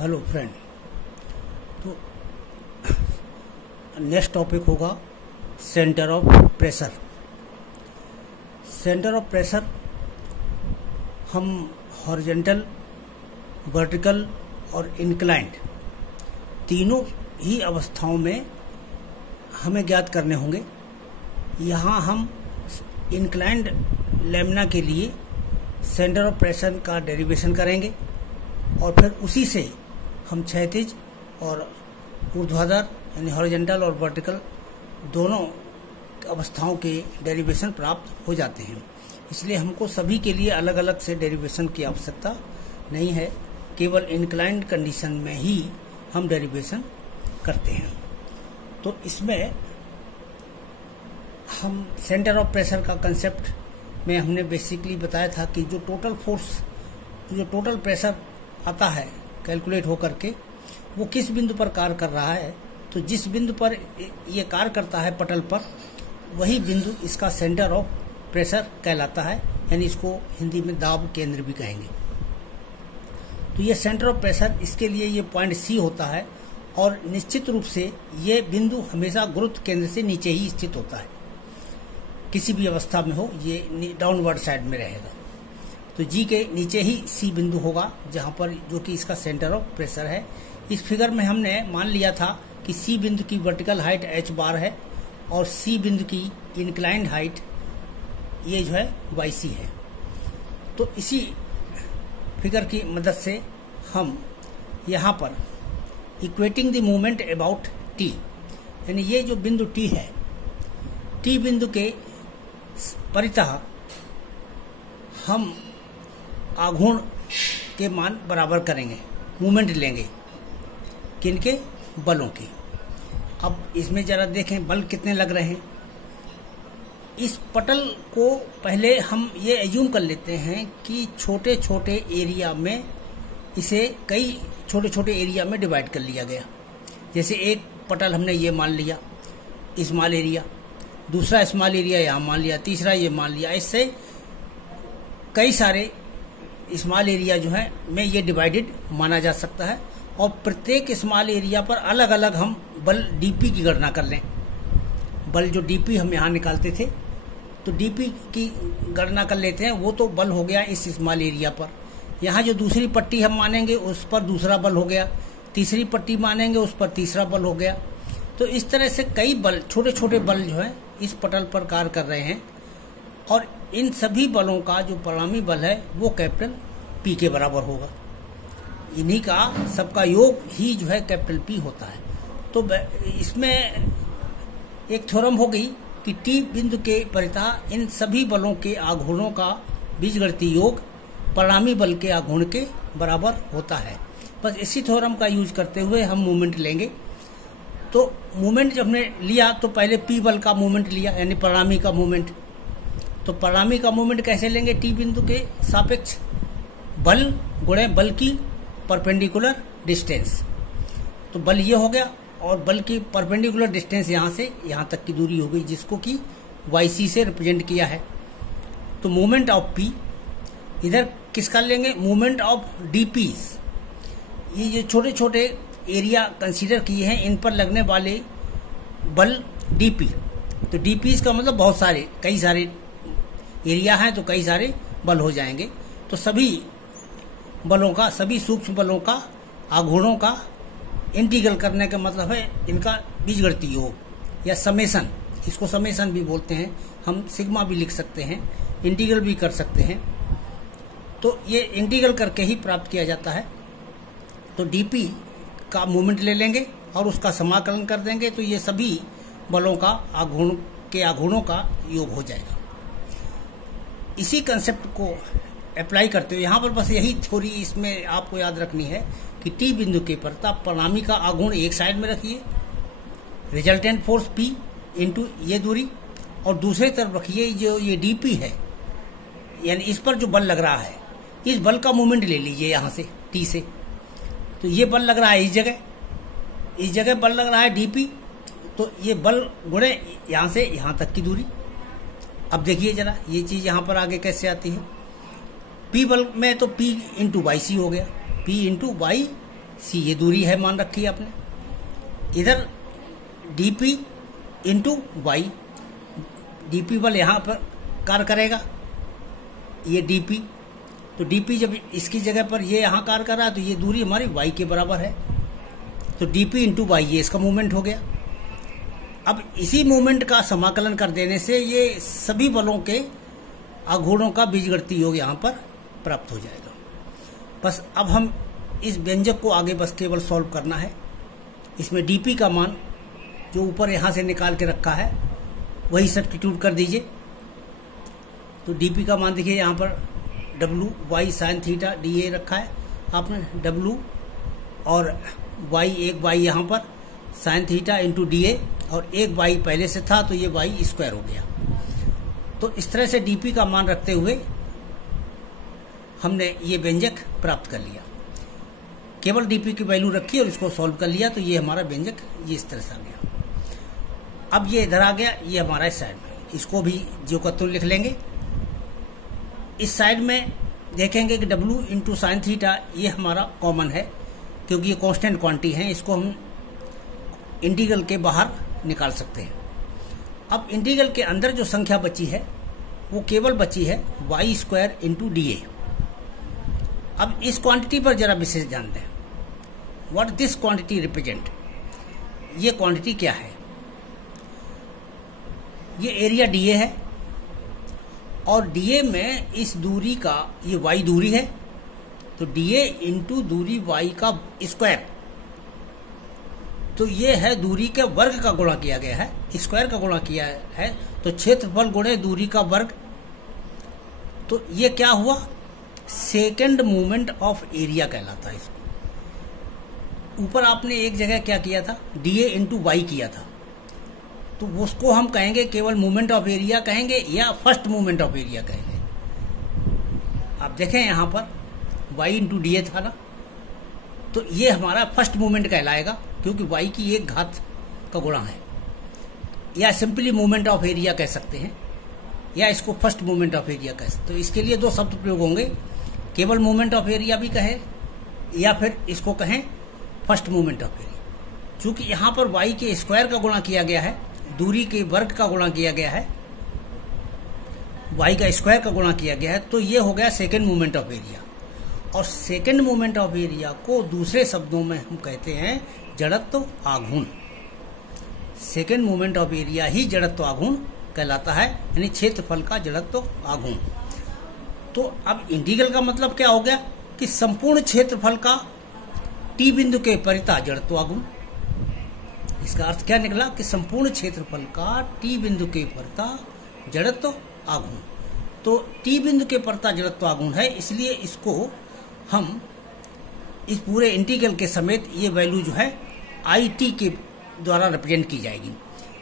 Hello friend. तो next topic होगा centre of pressure. Centre of pressure हम horizontal, vertical और इंक्लाइंड तीनों ही अवस्थाओं में हमें ज्ञात करने होंगे। यहाँ हम इंक्लाइंड लैमिना के लिए सेंटर ऑफ प्रेशर का डेरिवेशन करेंगे और फिर उसी से हम क्षैतिज और ऊर्ध्वाधर यानी हॉरिजॉन्टल और वर्टिकल दोनों अवस्थाओं के डेरिवेशन प्राप्त हो जाते हैं। इसलिए हमको सभी के लिए अलग अलग से डेरिवेशन की आवश्यकता नहीं है, केवल इंक्लाइंड कंडीशन में ही हम डेरिवेशन करते हैं। तो इसमें हम सेंटर ऑफ प्रेशर का कंसेप्ट में हमने बेसिकली बताया था कि जो टोटल फोर्स, जो टोटल प्रेशर आता है कैलकुलेट होकर के, वो किस बिंदु पर कार्य कर रहा है। तो जिस बिंदु पर ये कार्य करता है पटल पर, वही बिंदु इसका सेंटर ऑफ प्रेशर कहलाता है, यानी इसको हिंदी में दाब केंद्र भी कहेंगे। तो ये सेंटर ऑफ प्रेशर, इसके लिए ये पॉइंट सी होता है और निश्चित रूप से ये बिंदु हमेशा गुरुत्व केंद्र से नीचे ही स्थित होता है। किसी भी अवस्था में हो, ये डाउनवर्ड साइड में रहेगा। तो जी के नीचे ही सी बिंदु होगा, जहां पर जो कि इसका सेंटर ऑफ प्रेशर है। इस फिगर में हमने मान लिया था कि सी बिंदु की वर्टिकल हाइट h बार है और सी बिंदु की इंक्लाइंड हाइट ये जो है yc है। तो इसी फिगर की मदद से हम यहाँ पर equating the movement about t, यानी ये जो बिंदु t है, t बिंदु के परितः हम आघूर्ण के मान बराबर करेंगे, मूवमेंट लेंगे किनके, बलों के। अब इसमें जरा देखें बल कितने लग रहे हैं। इस पटल को पहले हम ये एज्यूम कर लेते हैं कि छोटे छोटे एरिया में, इसे कई छोटे छोटे एरिया में डिवाइड कर लिया गया। जैसे एक पटल हमने ये मान लिया स्मॉल एरिया, दूसरा स्मॉल एरिया यहाँ मान लिया, तीसरा ये मान लिया। इससे कई सारे स्मॉल एरिया जो है में ये डिवाइडेड माना जा सकता है और प्रत्येक स्मॉल एरिया पर अलग अलग हम बल डीपी की गणना कर लें। बल जो डीपी हम यहाँ निकालते थे, तो डीपी की गणना कर लेते हैं। वो तो बल हो गया इस स्मॉल एरिया पर। यहाँ जो दूसरी पट्टी हम मानेंगे उस पर दूसरा बल हो गया, तीसरी पट्टी मानेंगे उस पर तीसरा बल हो गया। तो इस तरह से कई बल, छोटे छोटे बल जो है इस पटल पर कार्य कर रहे हैं और इन सभी बलों का जो परिणामी बल है वो कैपिटल पी के बराबर होगा। इन्हीं का सबका योग ही जो है कैपिटल पी होता है। तो इसमें एक थ्योरम हो गई कि टी बिंदु के परितः इन सभी बलों के आघूर्णों का बीजगणितीय योग परिणामी बल के आघूर्ण के बराबर होता है। बस इसी थ्योरम का यूज करते हुए हम मूवमेंट लेंगे। तो मूवमेंट जब हमने लिया तो पहले पी बल का मूवमेंट लिया, यानी परिणामी का मूवमेंट। तो परिणामी का मूवमेंट कैसे लेंगे, टी बिंदु के सापेक्ष बल गुणे बल की परपेंडिकुलर डिस्टेंस। तो बल ये हो गया और बल की परपेंडिकुलर डिस्टेंस यहाँ से यहाँ तक की दूरी हो गई, जिसको कि yc से रिप्रेजेंट किया है। तो मूवमेंट ऑफ p इधर किसका लेंगे, मूवमेंट ऑफ dp's। ये छोटे छोटे एरिया कंसीडर किए हैं, इन पर लगने वाले बल dp। तो dp's का मतलब बहुत सारे, कई सारे एरिया हैं तो कई सारे बल हो जाएंगे। तो सभी बलों का, सभी सूक्ष्म बलों का आघूर्णों का इंटीग्रल करने का मतलब है इनका बीजगणितीय योग या समेशन। इसको समेशन भी बोलते हैं, हम सिग्मा भी लिख सकते हैं, इंटीग्रल भी कर सकते हैं। तो ये इंटीग्रल करके ही प्राप्त किया जाता है। तो डीपी का मूवमेंट ले लेंगे और उसका समाकलन कर देंगे, तो ये सभी बलों का आघूर्णों का योग हो जाएगा। इसी कंसेप्ट को अप्लाई करते हुए यहाँ पर बस यही थ्योरी इसमें आपको याद रखनी है कि टी बिंदु के परितः परिणामी का आघूर्ण एक साइड में रखिए, रिजल्टेंट फोर्स पी इंटू ये दूरी, और दूसरी तरफ रखिए जो ये डीपी है, यानी इस पर जो बल लग रहा है, इस बल का मूवमेंट ले लीजिए यहाँ से टी से। तो ये बल लग रहा है इस जगह बल लग रहा है डीपी, तो ये बल गुणे यहाँ से यहाँ तक की दूरी। अब देखिए जरा ये चीज यहाँ पर आगे कैसे आती है। पी बल में तो P इंटू वाई सी हो गया, P इंटू वाई सी ये दूरी है मान रखी है आपने, इधर dp इंटू वाई, dp बल यहाँ पर कार्य करेगा, ये dp, तो dp जब इसकी जगह पर ये यहाँ कार्य कर रहा है तो ये दूरी हमारी y के बराबर है, तो dp इंटू वाई ये इसका मूवमेंट हो गया। अब इसी मूवमेंट का समाकलन कर देने से ये सभी बलों के आघूर्णों का बीजगणितीय योग यहाँ पर प्राप्त हो जाएगा। बस अब हम इस व्यंजक को आगे बस केवल सॉल्व करना है। इसमें dp का मान जो ऊपर यहाँ से निकाल के रखा है वही सब्स्टिट्यूट कर दीजिए। तो dp का मान देखिए यहाँ पर w y sine theta dA रखा है आपने, w और y एक y यहाँ पर साइन थीटा इंटू dA और एक y पहले से था तो ये y स्क्वायर हो गया। तो इस तरह से dp का मान रखते हुए हमने ये व्यंजक प्राप्त कर लिया। केवल dp की वैल्यू रखी और इसको सॉल्व कर लिया तो ये हमारा व्यंजक ये इस तरह से आ गया। अब ये इधर आ गया, ये हमारा इस साइड में, इसको भी ज्यों का त्यों लिख लेंगे। इस साइड में देखेंगे कि w इंटू साइन थीटा ये हमारा कॉमन है क्योंकि ये कांस्टेंट क्वांटिटी है, इसको हम इंटीग्रल के बाहर निकाल सकते हैं। अब इंटीग्रल के अंदर जो संख्या बची है वो केवल बची है Y square into D A. अब इस क्वांटिटी पर जरा विशेष ध्यान दें, व्हाट दिस क्वांटिटी रिप्रेजेंट, ये क्वांटिटी क्या है? ये एरिया डी ए है और डी ए में इस दूरी का ये वाई दूरी है, तो डी ए इंटू दूरी वाई का स्क्वायर, तो ये है दूरी के वर्ग का गुणा किया गया है, स्क्वायर का गुणा किया है, तो क्षेत्रफल गुणे दूरी का वर्ग। तो ये क्या हुआ? सेकेंड मूवमेंट ऑफ एरिया कहलाता है इसको। ऊपर आपने एक जगह क्या किया था, डीए इंटू वाई किया था, तो उसको हम कहेंगे केवल मूवमेंट ऑफ एरिया कहेंगे या फर्स्ट मूवमेंट ऑफ एरिया कहेंगे। आप देखें यहां पर वाई इंटू डी ए था ना, तो ये हमारा फर्स्ट मूवमेंट कहलाएगा क्योंकि वाई की एक घात का गुणा है, या सिंपली मूवमेंट ऑफ एरिया कह सकते हैं, या इसको फर्स्ट मूवमेंट ऑफ एरिया कह सकते। तो इसके लिए दो शब्द प्रयोग होंगे, केवल मूवमेंट ऑफ एरिया भी कहे या फिर इसको कहें फर्स्ट मूवमेंट ऑफ एरिया। चूंकि यहां पर वाई के स्क्वायर का गुणा किया गया है, दूरी के वर्ग का गुणा किया गया है, वाई का स्क्वायर का गुणा किया गया है, तो ये हो गया सेकेंड मूवमेंट ऑफ एरिया। और सेकेंड मूवमेंट ऑफ एरिया को दूसरे शब्दों में हम कहते हैं जड़त्व आघूर्ण। सेकेंड मूवमेंट ऑफ एरिया ही जड़त्व आघूर्ण कहलाता है, यानी क्षेत्रफल का जड़त्व आघूर्ण। तो अब इंटीग्रल का मतलब क्या हो गया कि संपूर्ण क्षेत्रफल का टी बिंदु के परिता जड़त्व आघूर्ण। इसका अर्थ क्या निकला कि संपूर्ण क्षेत्रफल का टी बिंदु के परिता जड़त्व आघूर्ण। तो टी बिंदु के परिता जड़त्व आघूर्ण है, इसलिए इसको हम इस पूरे इंटीग्रल के समेत ये वैल्यू जो है आई टी के द्वारा रिप्रेजेंट की जाएगी,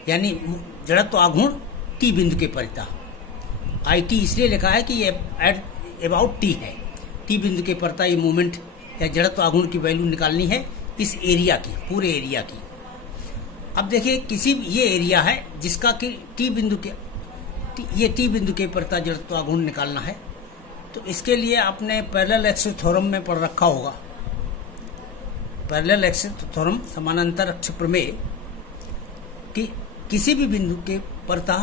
यानी जड़त्व आघूर्ण टी बिंदु के परिता। आई टी इसलिए लिखा है कि ये एट अबाउट टी है, टी बिंदु के परिता ये मूवमेंट या जड़त्व आघूर्ण की वैल्यू निकालनी है इस एरिया की, पूरे एरिया की। अब देखिए किसी ये एरिया है जिसका कि टी बिंदु के परिता जड़त्व आघूर्ण निकालना है, तो इसके लिए आपने पैरेलल एक्सिस थ्योरम में पढ़ रखा होगा, पैरेलल एक्सिस थ्योरम समानांतर अक्ष प्रमेय, कि किसी भी बिंदु के परिता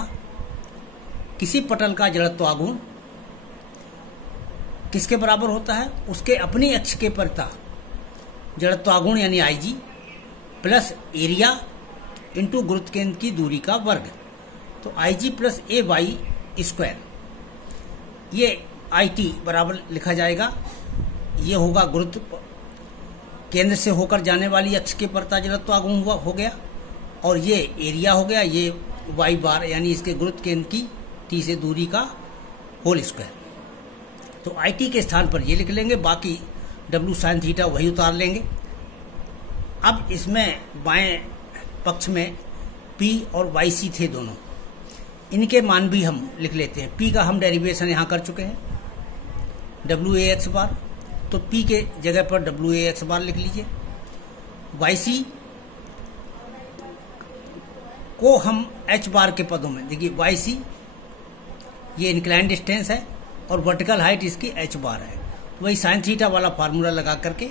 किसी पटल का जड़त्व आघूर्ण किसके बराबर होता है? उसके अपनी अक्ष के परिता जड़त्व आघूर्ण यानी आई जी प्लस एरिया इंटू गुरुत्व केंद्र की दूरी का वर्ग। तो आई जी प्लस ए वाई स्क्वायर, ये आई टी बराबर लिखा जाएगा, ये होगा गुरुत्व केंद्र से होकर जाने वाली अक्ष के परिता जड़त्व आघूर्ण हो गया, और ये एरिया हो गया, ये वाई बार यानी इसके गुरुत्व केंद्र की टी से दूरी का होल स्क्वायर। तो आई टी के स्थान पर ये लिख लेंगे, बाकी डब्ल्यू साइन थीटा वही उतार लेंगे। अब इसमें बाएं पक्ष में पी और वाई सी थे दोनों, इनके मान भी हम लिख लेते हैं। पी का हम डेरिवेशन यहाँ कर चुके हैं, डब्ल्यू ए एक्स बार, तो पी के जगह पर डब्ल्यू ए एक्स बार लिख लीजिए। वाई सी को हम एच बार के पदों में, देखिए वाई सी ये इंक्लाइन डिस्टेंस है और वर्टिकल हाइट इसकी एच बार है, तो वही साइन थीटा वाला फार्मूला लगा करके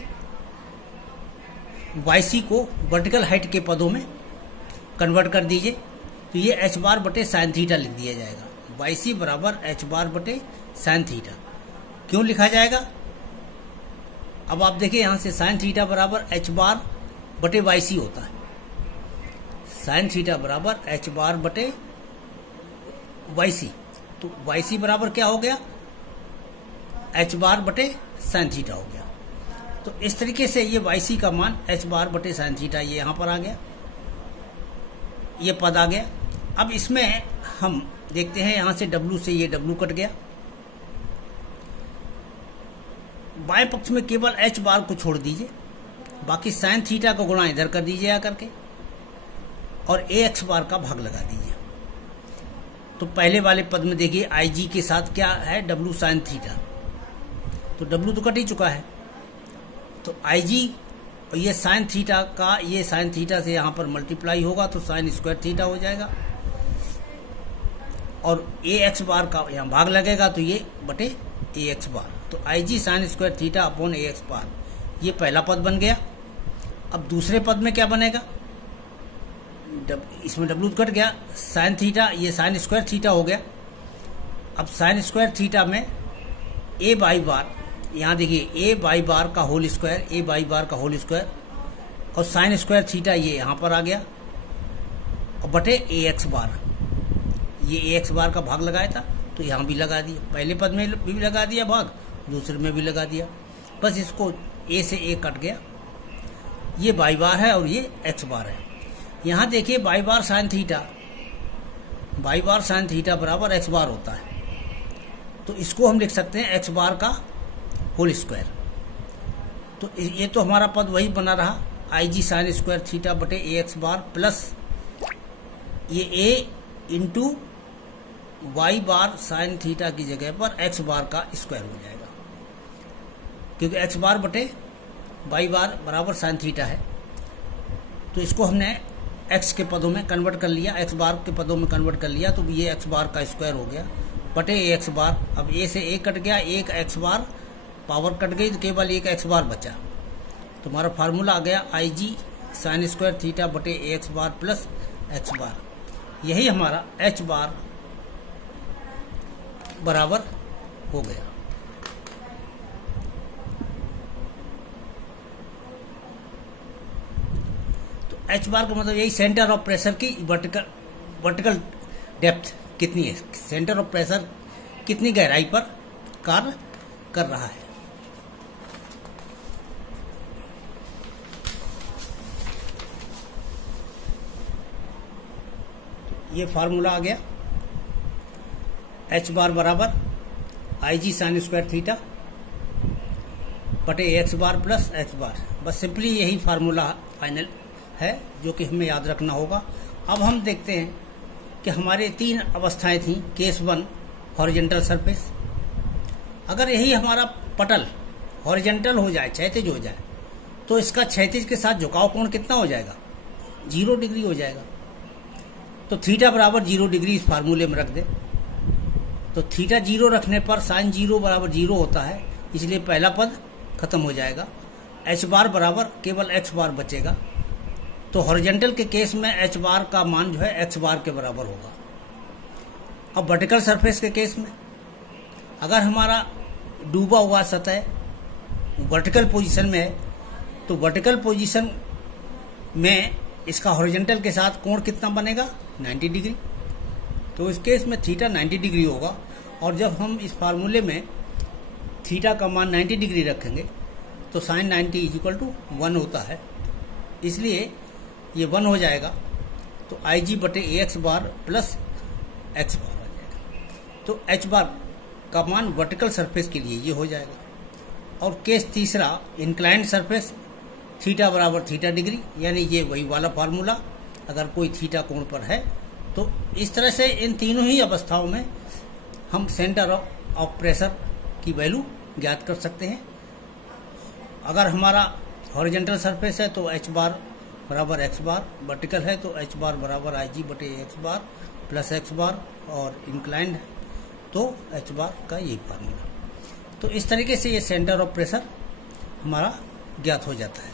YC को वर्टिकल हाइट के पदों में कन्वर्ट कर दीजिए, तो ये h बार बटे साइन थीटा लिख दिया जाएगा। YC बराबर h बार बटे साइन थीटा क्यों लिखा जाएगा? अब आप देखिए यहां से साइन थीटा बराबर h बार बटे YC होता है। साइन थीटा बराबर h बार बटे YC, तो YC बराबर क्या हो गया? h बार बटे साइन थीटा हो गया। तो इस तरीके से ये YC का मान h बार बटे साइन थीटा ये यहां पर आ गया, ये पद आ गया। अब इसमें हम देखते हैं, यहां से W से ये W कट गया, बाएं पक्ष में केवल h बार को छोड़ दीजिए, बाकी साइन थीटा को गुणा इधर कर दीजिए आकर के और ax बार का भाग लगा दीजिए। तो पहले वाले पद में देखिए IG के साथ क्या है? W साइन थीटा, तो W तो कट ही चुका है, तो IG और ये साइन थीटा का ये साइन थीटा से यहां पर मल्टीप्लाई होगा तो साइन स्क्वायर थीटा हो जाएगा और ax बार का यहां भाग लगेगा तो ये बटे ax बार, तो IG sine square theta upon ax बार, ये पहला पद बन गया। अब दूसरे पद में क्या बनेगा? इसमें W कट गया, साइन थीटा ये साइन स्क्वायर थीटा हो गया। अब साइन स्क्वायर थीटा में a बाई बार, यहाँ देखिए a बाई बार का होल स्क्वायर, a बाई बार का होल स्क्वायर और साइन स्क्वायर थीटा ये यहाँ पर आ गया और बटे ax बार, ये ax बार का भाग लगाया था तो यहाँ भी लगा दिया, पहले पद में भी लगा दिया भाग, दूसरे में भी लगा दिया, बस इसको a से a कट गया, ये बाई बार है और ये x बार है। यहाँ देखिए बाई बार साइन थीटा बराबर x बार होता है, तो इसको हम लिख सकते हैं x बार का होल स्क्वायर। तो ये तो हमारा पद वही बना रहा, IG साइन स्क्वायर थीटा बटे ax बार प्लस ये a into Y bar sine theta की जगह पर x बार का स्क्वायर हो जाएगा, क्योंकि x बार बटे वाई बार बराबर साइन थीटा है। तो इसको हमने x के पदों में कन्वर्ट कर लिया, x बार के पदों में कन्वर्ट कर लिया, तो ये x बार का स्क्वायर हो गया बटे ax बार। अब a से a कट गया, एक x बार पावर कट गई तो केवल एक x बार बचा, तो हमारा फार्मूला आ गया IG साइन स्क्वायर थीटा बटे ax बार प्लस x बार, यही हमारा h बार बराबर हो गया। तो h बार का मतलब यही सेंटर ऑफ प्रेशर की वर्टिकल डेप्थ कितनी है, सेंटर ऑफ प्रेशर कितनी गहराई पर कार्य कर रहा है। ये फार्मूला आ गया, h बार बराबर IG साइन स्क्वायर थीटा बटे x बार प्लस h बार, बस सिंपली यही फार्मूला फाइनल है जो कि हमें याद रखना होगा। अब हम देखते हैं कि हमारे तीन अवस्थाएं थी। केस 1 हॉरिजॉन्टल सरफेस, अगर यही हमारा पटल हॉरिजॉन्टल हो जाए, क्षैतिज हो जाए, तो इसका क्षैतिज के साथ झुकाव कोण कितना हो जाएगा? 0 डिग्री हो जाएगा। तो थीटा बराबर 0 डिग्री इस फार्मूले में रख दे, तो थीटा 0 रखने पर साइन 0 बराबर 0 होता है, इसलिए पहला पद खत्म हो जाएगा। h बार बराबर केवल x बार बचेगा, तो हॉरिजॉन्टल के केस में h बार का मान जो है x बार के बराबर होगा। अब वर्टिकल सरफेस के केस में अगर हमारा डूबा हुआ सतह वर्टिकल पोजीशन में है, तो वर्टिकल पोजीशन में इसका हॉरिजॉन्टल के साथ कोण कितना बनेगा? 90 डिग्री। तो इस केस में थीटा 90 डिग्री होगा, और जब हम इस फार्मूले में थीटा का मान 90 डिग्री रखेंगे तो साइन 90 इज इक्वल टू 1 होता है, इसलिए ये 1 हो जाएगा। तो IG बटे ax बार प्लस x बार आ जाएगा। तो h बार का मान वर्टिकल सरफेस के लिए ये हो जाएगा। और केस तीसरा इंक्लाइंड सरफेस, थीटा बराबर थीटा डिग्री, यानी ये वही वाला फार्मूला अगर कोई थीटा कोण पर है। तो इस तरह से इन तीनों ही अवस्थाओं में हम सेंटर ऑफ प्रेशर की वैल्यू ज्ञात कर सकते हैं। अगर हमारा हॉरिजॉन्टल सरफेस है तो h बार बराबर x बार, वर्टिकल है तो h बार बराबर IG बटे x बार प्लस x बार, और इंक्लाइंड है तो h बार का यही फार्मूला। तो इस तरीके से ये सेंटर ऑफ प्रेशर हमारा ज्ञात हो जाता है।